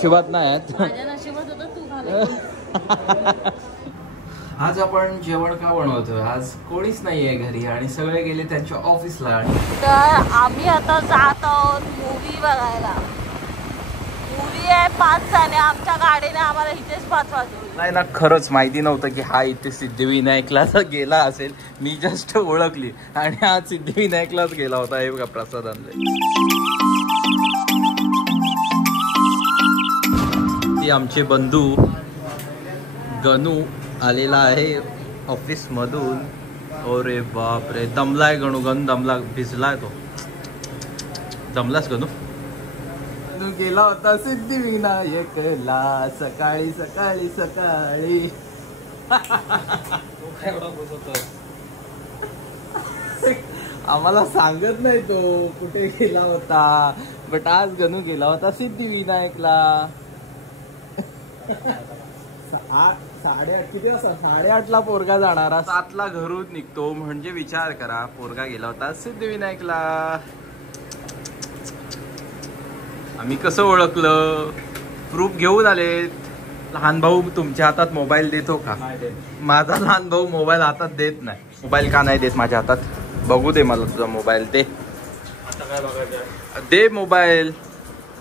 नशिबात नाही आहेत. माझ्या नशिबात होतं तू घालायचं. आज आपण जेवण का बनवतोय? आज कोणीच नाहीये घरी आणि सगळे गेले त्यांच्या ऑफिसला. तर आम्ही आता जात आहोत मूवी बघायला. मूवी आहे 5 आणि आमच्या गाडीने आम्हाला इथेच 5 वाजवले. नाही ना, खरंच माहिती नव्हतं की हा इथे सिद्धिविनायकला गेला असेल. मी जस्ट ओळखली आणि हा सिद्धिविनायकलाच गेला होता. हे बघा प्रसाद आणले. ती आमचे बंधू गणू आलेला आहे ऑफिस मधून. अरे बाप रे, दमलाय गणू. गणू दमला, भिजलाय तो. दमलास गणू? गेला होता सिद्धिविनायकला सकाळी सकाळी सकाळी. आम्हाला सांगत नाही तो कुठे गेला होता, बट आज गणू गेला होता सिद्धिविनायकला. 8:30 किती वाजता? 8:30ला पोरगा जाणारा 7ला घरून निघतो. म्हणजे विचार करा, पोरगा गेला होता सिद्धिविनायकला. आम्ही कसं ओळखलं? प्रूफ घेऊन आलेत. लहान भाऊ तुमच्या हातात मोबाईल देतो का? माझा लहान भाऊ मोबाईल हातात देत नाही. मोबाईल का नाही देत माझ्या हातात? बघू दे मला तुझा मोबाईल. दे मोबाईल.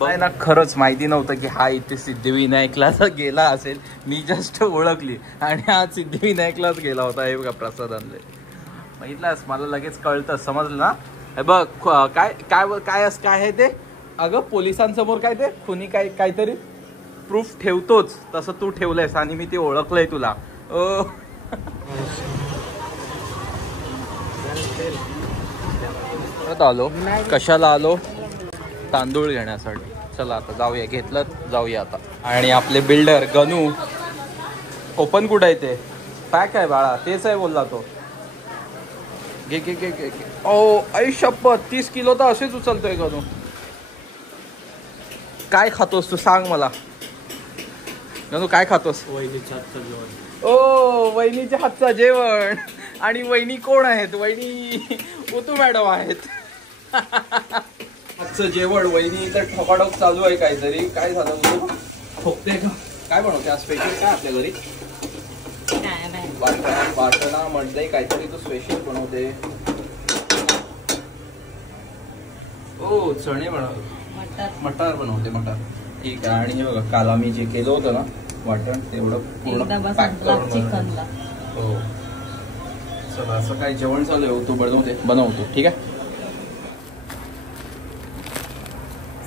नाही ना, खरंच माहिती नव्हतं की हा इथे सिद्धिविनायकला गेला असेल. मी जस्ट ओळखली आणि हा सिद्धिविनायकलाच गेला होता. हे बघा प्रसाद आणले. बघितलास, मला लगेच कळतं, समजलं ना? हे बघ काय काय काय काय आहे ते. अगं पोलिसांसमोर काय ते खुनी काहीतरी प्रूफ ठेवतोच, तसं तू ठेवलंयस आणि मी ते ओळखलंय तुला. आलो कशाला आलो? तांदूळ घेण्यासाठी. चला आता जाऊया, घेतलं जाऊया आता. आणि आपले बिल्डर गणू. ओपन कुठं आहे ते? पॅक आहे बाळा, तेच आहे बोलला तो. घे घे घे घे. ओ आई शपथ, 30 किलो तर असेच उचलतोय गणू. काय खातोस तू सांग मला गणू, काय खातोस? वहिनीच्या हातचं जेवण. ओ वहिनीच्या हातचं जेवण. आणि वहिनी कोण आहेत? वहिनी उतू मॅडम आहेत. हातचं जेवण. वहिनी इथं ठोकाठोक चालू आहे काहीतरी. काय झालं उतू? ठोकते का? काय बनवते आज स्पेशल? काय आपल्या घरी? वाटणा म्हणते काहीतरी तू स्पेशल बनवते. ओ चणे बनवते, मटार बनवते. मटार ठीक आहे. आणि हे बघा, काल आम्ही जे केलं होतं ना वाटण, तेवढं पूर्ण पॅक करून चिकनला. हो चला, असं काय जेवण चालू आहे तू बनवतो ठीक आहे.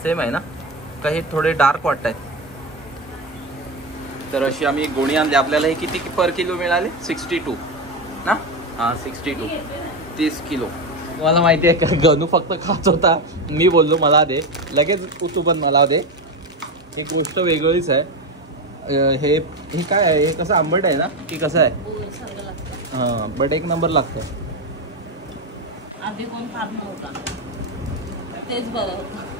सेम आहे ना? काही थोडे डार्क वाटत आहेत. तर अशी आम्ही गोणी आणली. आपल्याला हे किती पर किलो मिळाले? 62 ना? हां 62, 30 किलो. मला माहिती आहे का, गणू फक्त खात होता. मी बोललो मला दे, लगेच तू पण मला दे. एक गोष्ट वेगळीच आहे. हे काय आहे? हे कसं आंबट आहे ना की कसं आहे? हां बट एक नंबर लागतंय. आधी कोण खात नव्हता, तेच बरं होतं.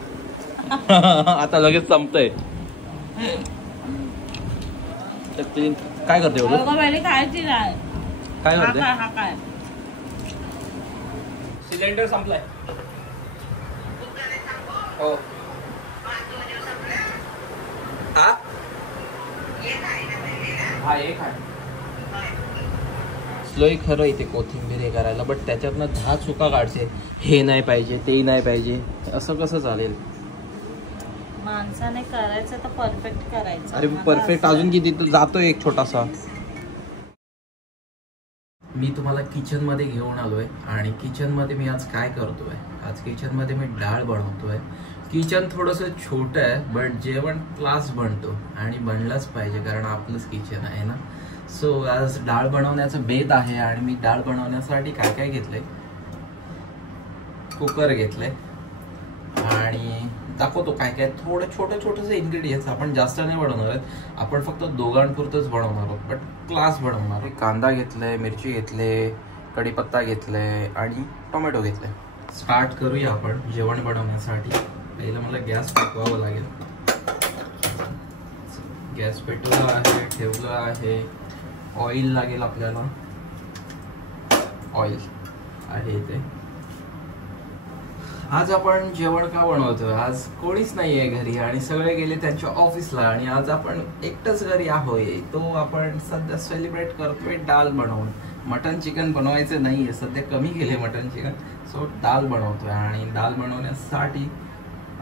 आता लगेच संपतंय. तर काय करते खायची नाही. काय करते? हा काय सिलेंडर संपलाय. हो हा एक आहे. स्लोई खरं इथे कोथिंबीर हे करायला, बट त्याच्यातनं 10 चुका काढते. हे नाही पाहिजे, ते नाही पाहिजे, असं कसं चालेल? माणसाने करायचं तर परफेक्ट करायचं. अरे परफेक्ट अजून किती जातोय एक छोटासा. मी तुम्हाला किचन मध्ये घेऊन आलोय आणि किचन मध्ये मी आज काय करतोय? आज किचन मध्ये मी डाळ बनवतोय. किचन थोडंसं छोटं आहे, बट जेवण क्लास बनतो आणि बनलंच पाहिजे कारण आपलंच किचन आहे ना. सो आज डाळ बनवण्याचं बेत आहे आणि मी डाळ बनवण्यासाठी काय काय घेतलंय? कुकर घेतलंय आणि दाखवतो काय काय. थोडं छोटेसे इन्ग्रेडियंट्स. आपण जास्त नाही बनवणार आहेत, आपण फक्त दोघांपुरतच बनवणार आहोत, बट क्लास बनवणार. कांदा घेतलाय, मिरची घेतले, कढीपत्ता घेतलाय आणि टोमॅटो घेतलाय. स्टार्ट करूया आपण जेवण बनवण्यासाठी. पहिलं मला गॅस पेटवावं लागेल. गॅस पेटवला आहे, ठेवलं आहे. ऑइल लागेल आपल्याला. ऑइल आहे इथे. आज आपण जेवण का बनवतोय? आज कोणीच नाहीये घरी आणि सगळे गेले त्यांच्या ऑफिसला आणि आज आपण एकटंच घरी आहोय. तो आपण सध्या सेलिब्रेट करतोय डाल बनवून. मटन चिकन बनवायचं नाहीये, सध्या कमी केले मटन चिकन, सो डाल बनवतोय. आणि डाल बनवण्यासाठी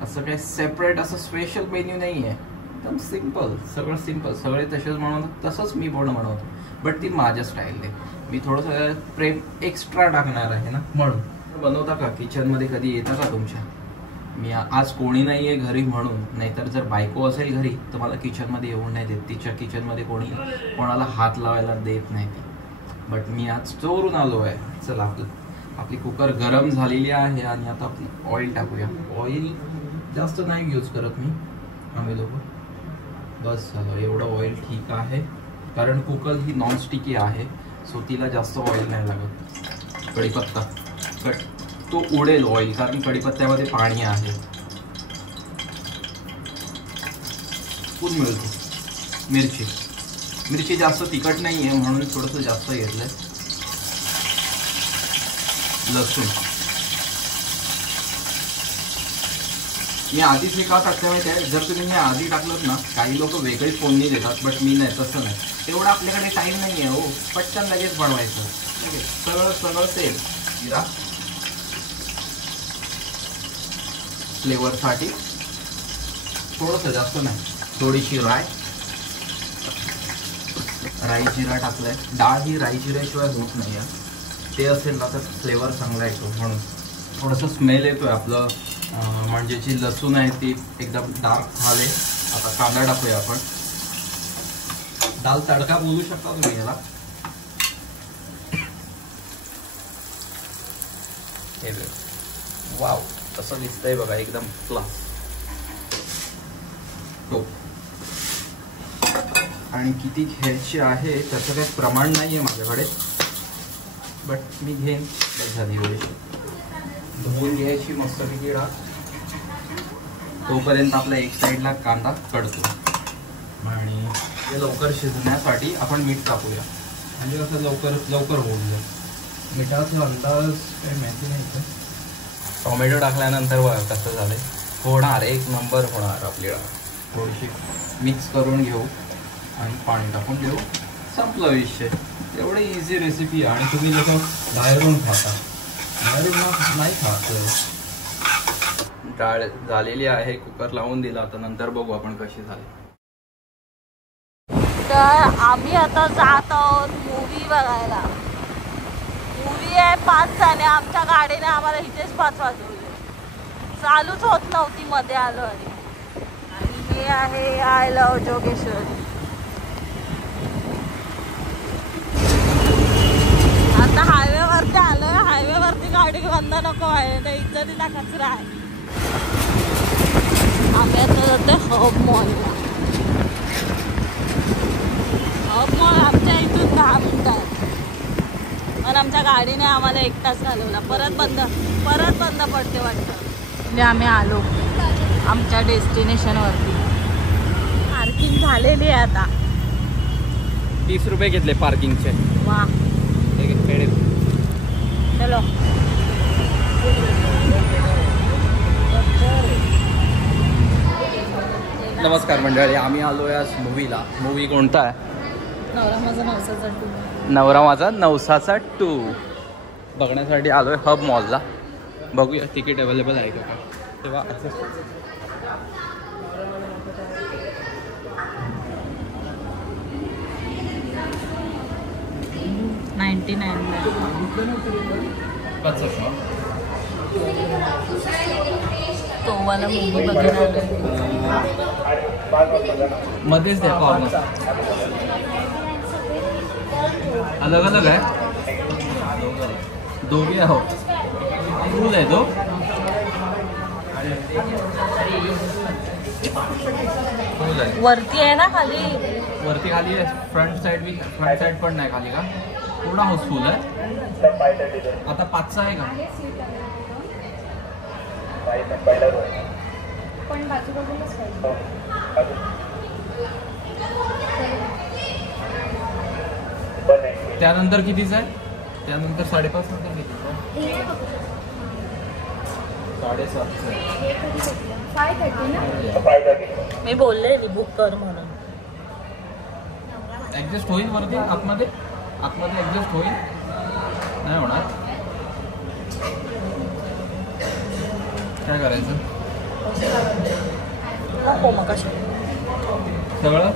असं काही सेपरेट असं स्पेशल मेन्यू नाहीये, एकदम सिम्पल, सगळं सिम्पल. सगळे तसेच बनवतात, तसंच मी पण बनवतो, बट ती माझ्या स्टाईलने. मी थोडंसं प्रेम एक्स्ट्रा टाकणार आहे ना, म्हणून. बनवता का किचनमध्ये कधी येता का तुमच्या? मी आज कोणी नाही आहे घरी म्हणून, नाहीतर जर बायको असेल घरी तर मला किचनमध्ये येऊन नाही देत. तिच्या किचनमध्ये कोणाला हात लावायला देत नाही ती. बट मी आज चोरून आलो आहे. चला, आपली कुकर गरम झालेली आहे आणि आता आपण ऑइल टाकूया. ऑइल जास्त नाही यूज करत आम्ही लोक. बस झालं, एवढं ऑइल ठीक आहे, कारण कुकर ही नॉनस्टिकी आहे, सो तिला जास्त ऑइल नाही लागत. कढीपत्ता तो उडेल ऑइल, कारण कढीपत्त्यामध्ये पाणी आहे. स्पून मिळतो. मिरची जास्त तिखट नाही आहे म्हणून थोडंसं जास्त घेतलंय. लसूण मी आधीच मी का टाकते माहिती आहे? जर तुम्ही हे आधी टाकलं ना, काही लोक वेगळी फोडणी देतात, बट मी नाही, तसं नाही. तेवढा आपल्याकडे टाइम नाही आहे हो, पटकन लगेच बनवायचं. सगळं तेल, जिरा फ्लेवरसाठी थोडंसं, जास्त नाही. थोडीशी राई जिरा टाकलाय. डाळ ही राई जिऱ्याशिवाय होत नाही आहे. ते असेल ना तर फ्लेवर चांगला येतो, म्हणून थोडंसं स्मेल येतोय. आपलं म्हणजे जी लसूण आहे ती एकदम डार्क झाले. आता कांदा टाकूया आपण. दाल तडका बोलू शकता तुम्ही याला. वाव, कसं दिसतंय बघा, एकदम क्लास. हो, आणि किती घ्यायची आहे त्याचं काही प्रमाण नाही आहे माझ्याकडे, बट मी घेईन. झाली एवढी. धुवून घ्यायची मस्तपैकी डाळ. तोपर्यंत आपल्या एक साईडला कांदा कढतो आणि हे लवकर शिजण्यासाठी आपण मीठ टाकूया, म्हणजे असं लवकर होऊन जाईल. मिठाचा अंदाज काही माहिती नाही. टोमॅटो टाकल्यानंतर बघा कसं झालंय. होणार, एक नंबर होणार आपली डाळ. थोडीशी मिक्स करून घेऊ आणि पाणी टाकून घेऊ, संपला विषय. एवढी इझी रेसिपी आहे. आणि तुम्ही लोक बाहेरून खाता, बाहेरून नाही खात. डाळ झालेली आहे, कुकर लावून दिला. आता नंतर बघू आपण कशी झाली. तर आम्ही आता जात आहोत मूवी बघायला. मूवी आहे 5 आणि आमच्या गाडीने आम्हाला इथेच 5 वाजवले. चालूच होत नव्हती, मध्ये आलो. आणि हे आहे आय लव्ह जोगेश्वरी. आता हायवेवरती आलोय. हायवेवरती गाडी बंद नको आहे, इज्जतीचा कचरा आहे. आम्ही आता जातो हब मॉलला. हब मॉल आमच्या इथून 10 मिनिटात, पण आमच्या गाडीने आम्हाला 1 तास घालवला. परत बंद पडते वाटतं. म्हणजे आम्ही आलो आमच्या डेस्टिनेशनवरती. पार्किंग झालेली आहे आता. 30 रुपये घेतले पार्किंगचे. वा, चलो. नमस्कार मंडळी, आम्ही आलो आज मूवीला. मूवी कोणता आहे? नवरा माझा नवसाचा 2. नवरा माझा नवसाचा 2 बघण्यासाठी आलोय हब मॉलला. बघूया तिकीट अवेलेबल आहे का तेव्हा. तो वाला मूवी बघायला मध्येच द्या. अलग अलग आहे, दोघे आहो. फुल आहे तो. वरती आहे ना खाली? वरती खाली आहे. फ्रंट साईड पण नाही खाली का? पूर्ण हाऊसफुल आहे. आता 5चा आहे का? पण बाजूबाजूलाच त्यानंतर कितीच आहे? त्यानंतर 5.5 नंतर कितीच आहे? मी बोलले बुक कर म्हणून. ऍडजस्ट होईल वरती आतमध्ये ऍडजस्ट होईल नाही होणार. काय करायचं सगळं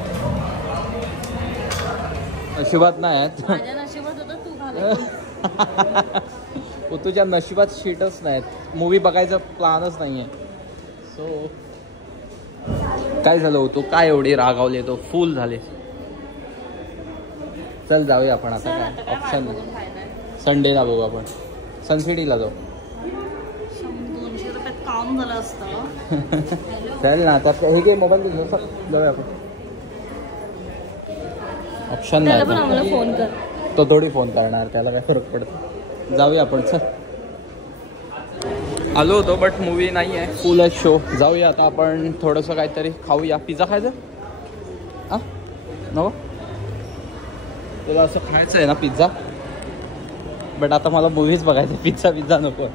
नशिबात नाही. माझ्या नशिबात होतं तू घाल. तुझ्या नशिबात शीटच नाहीत. मूवी बघायचा प्लॅनच नाहीये. सो काय झालं होतो काय एवढी रागावली तो फुल झाले. चल जाऊया आपण आता. काय ऑप्शन संडेला बघू आपण. सनसिटीला जाऊ. 200 रुपयात काम झालं असतं. चल ना आता हे घे मोबाईल घेऊन जाऊया आपण. ऑप्शन नाही फोन कर. तो थोडी फोन करणार त्याला काय फरक पडतो. जाऊया आपण. चल आलो होतो बट मूवी नाही आहे फुल आहे शो. जाऊया आता आपण थोडंसं काहीतरी खाऊया. पिझ्झा खायचं हां नको तुला असं खायचं आहे ना पिझ्झा. बट आता मला मूवीज बघायचं पिझ्झा नको.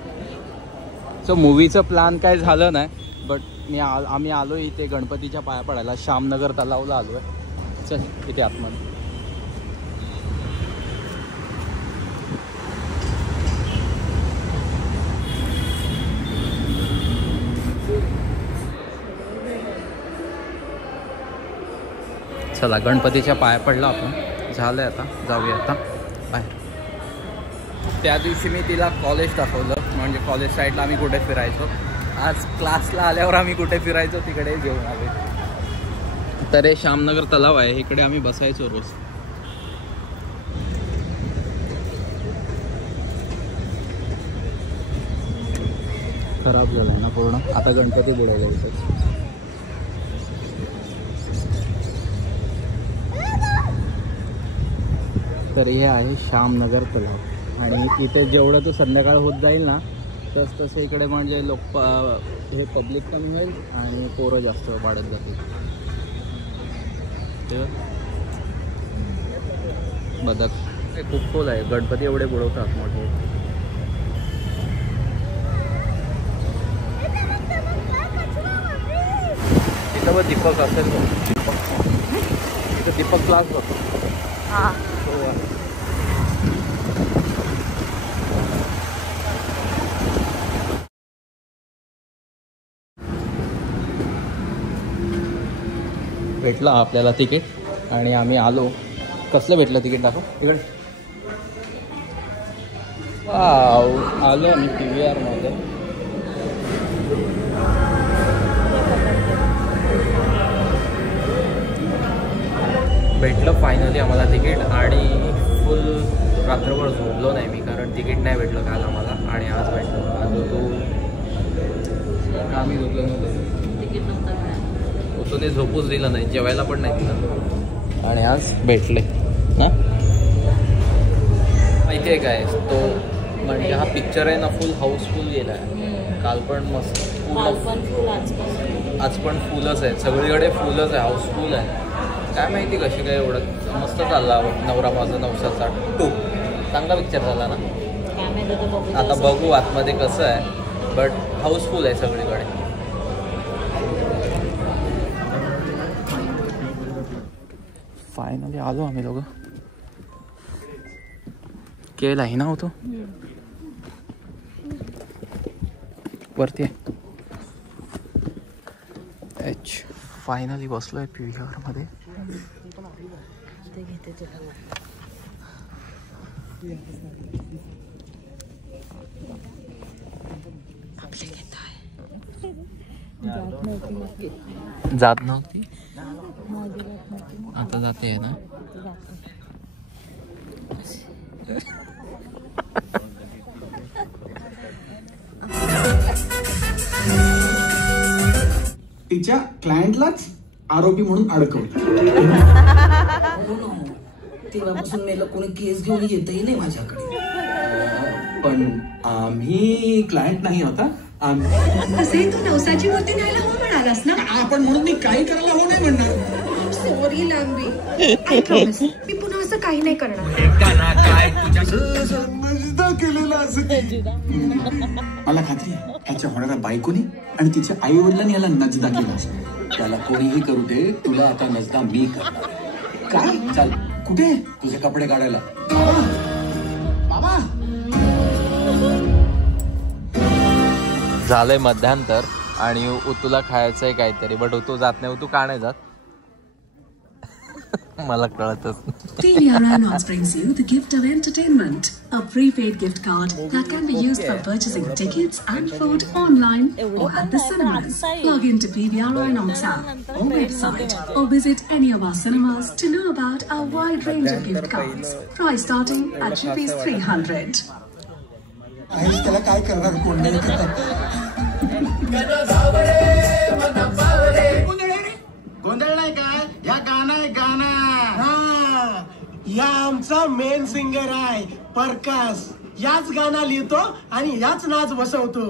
सो मूवीचं प्लॅन काय झालं नाही बट आम्ही आलो इथे गणपतीच्या पाया पडायला. श्यामनगर तलावला आलो आहे. चल इथे आतमध्ये. चला गणपतीच्या पाया पडला आपण. झालं आहे आता जाऊया आता बाहेर. त्या दिवशी मी तिला कॉलेज दाखवलं म्हणजे कॉलेज साईडला आम्ही कुठे फिरायचो. आज क्लासला आल्यावर आम्ही कुठे फिरायचो तिकडे घेऊन आलो. तर हे श्यामनगर तलाव आहे इकडे आम्ही बसायचो रोज. खराब झालं ना पूर्ण. आता गणपती बुडायला येतात. तर हे आहे श्यामनगर तलाव आणि इथे जेवढं तो संध्याकाळ होत जाईल ना तसं इकडे म्हणजे लोक हे पब्लिक कमी होईल आणि पोरं जास्त वाढत जातील. बदक हे खूप खोल आहे. गणपती एवढे बुडवतात मोठे. इथं बघ दीपक असेल. इथं दीपक क्लास होतो. हां भेटला आपल्याला तिकीट आणि आम्ही आलो. कसलं भेटलं तिकीट दाखव तिकडे. आलो आम्ही PVR मध्ये. भेटलं फायनली आम्हाला तिकीट आणि फुल रात्रभर झोपलो नाही मी कारण तिकीट नाही भेटलं काल आम्हाला आणि आज भेटलं. आज होतो आम्ही झोपलो नव्हतो. तिकीट नव्हतं. होतो झोपूच दिलं नाही जेवायला पण नाही दिलं आणि आज भेटले ना. माहिती आहे काय तो म्हणजे हा पिक्चर आहे ना फुल हाऊसफुल गेला आहे. काल पण मस्त आज पण फुलच आहे. सगळीकडे फुलच आहे. हाऊसफुल आहे. काय माहिती कशी काय एवढं मस्त चालला. नवरा माझा 9/7/2 चांगला पिक्चर झाला ना. आता बघू आतमध्ये कसं आहे बट हाऊसफुल आहे सगळीकडे. फायनली आलो आम्ही लोक. केला आहे ना होतो वरती आहे. फायनली बसलोय PVR मध्ये. जात नव्हती आता जाते ना. तिच्या क्लायंटलाच आरोपी म्हणून अडकवलं. तेव्हापासून मला कोणी केस घेऊन येतही नाही माझ्याकडे. पण आम्ही क्लायंट नाही होता. असे तू नवसाची मूर्ती न्यायला हो म्हणालास ना. आपण म्हणून मी काही करायला हो नाही म्हणणार. सॉरी लांबी. आय प्रॉमिस मी पुन्हा असं काही नाही करणार. मला खात्री आहे ह्याच्या होणाऱ्या बायकोनी आणि तिच्या आई वडिलांनी याला नजदा केला असेल. त्याला कोणीही करू दे, तुला आता नजदा मी करणार. काय? चल कुठे तुझे कपडे काढायला? बाबा झालंय मध्यांतर आणि उतूला खायचंय काहीतरी, बट उतू जात नाही. उतू का नाही जात मला कळतच. PVR Airlines brings you the gift of entertainment, a prepaid gift card that can be used for purchasing tickets and food online or at the cinemas. Log into PVR Airlines app or website or visit any of our cinemas to know about our wide range of gift cards. Price starting at ₹300. त्याला काय करणार? कोण नाही करणार. गोंधळ नाही काय? या गाणं आहे गाणं. हा, या आमचा मेन सिंगर आहे प्रकाश. याच गाणं लिहितो आणि याच नाच बसवतो.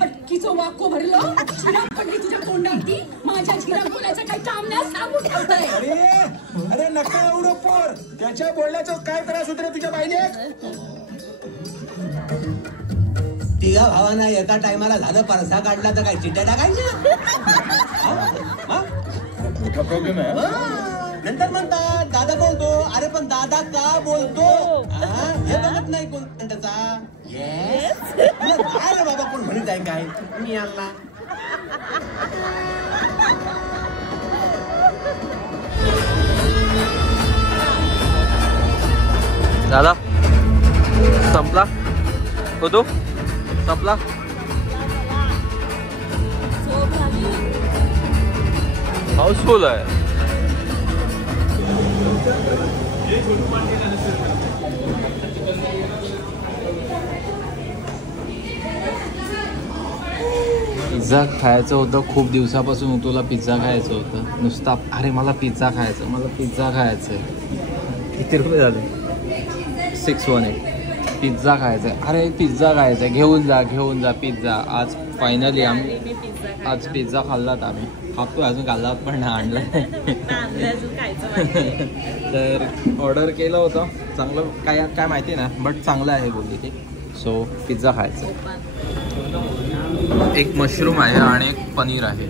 पटकीचं वाको भरलं पडली तुझ्या तोंडावरती. माझ्या झिरा बोलायचं काही काम नाही सांगून ठेवतंय. अरे नका एवढं पोर. त्याच्या बोलण्याचा काय त्रास होत रे तुझ्या बाईने? तिघा भावांना एका टायमाला झालं परसा काढला तर काय चिट्ट्या टाकायच्या? मोठा प्रॉब्लेम आहे. नंतर म्हणतात दादा बोलतो. अरे पण दादा का बोलतो हे बघत नाही कोण त्याचा. काय रे बाबा, कोण म्हणत आहे काय? मी आला झाला, संपला उतू, संपला. हाऊसफुल आहे. पिझ्झा खायचं होतं खूप दिवसापासून. तुला पिझ्झा खायचं होतं नुसता. अरे मला पिझ्झा खायचं, मला पिझ्झा खायचं आहे. किती रुपये झाले? 618. पिझ्झा खायचा आहे. अरे पिझ्झा खायचा आहे, घेऊन जा पिझ्झा. आज फायनली आम्ही आज पिझ्झा खाल्लात. आम्ही खातोय, अजून खाल्लात पण नाही, आणलाय. तर ऑर्डर केलं होतं. चांगलं काय काय माहिती ना, बट चांगलं आहे बोलली ती. सो पिझ्झा खायचा आहे. एक मशरूम आहे आणि एक पनीर आहे.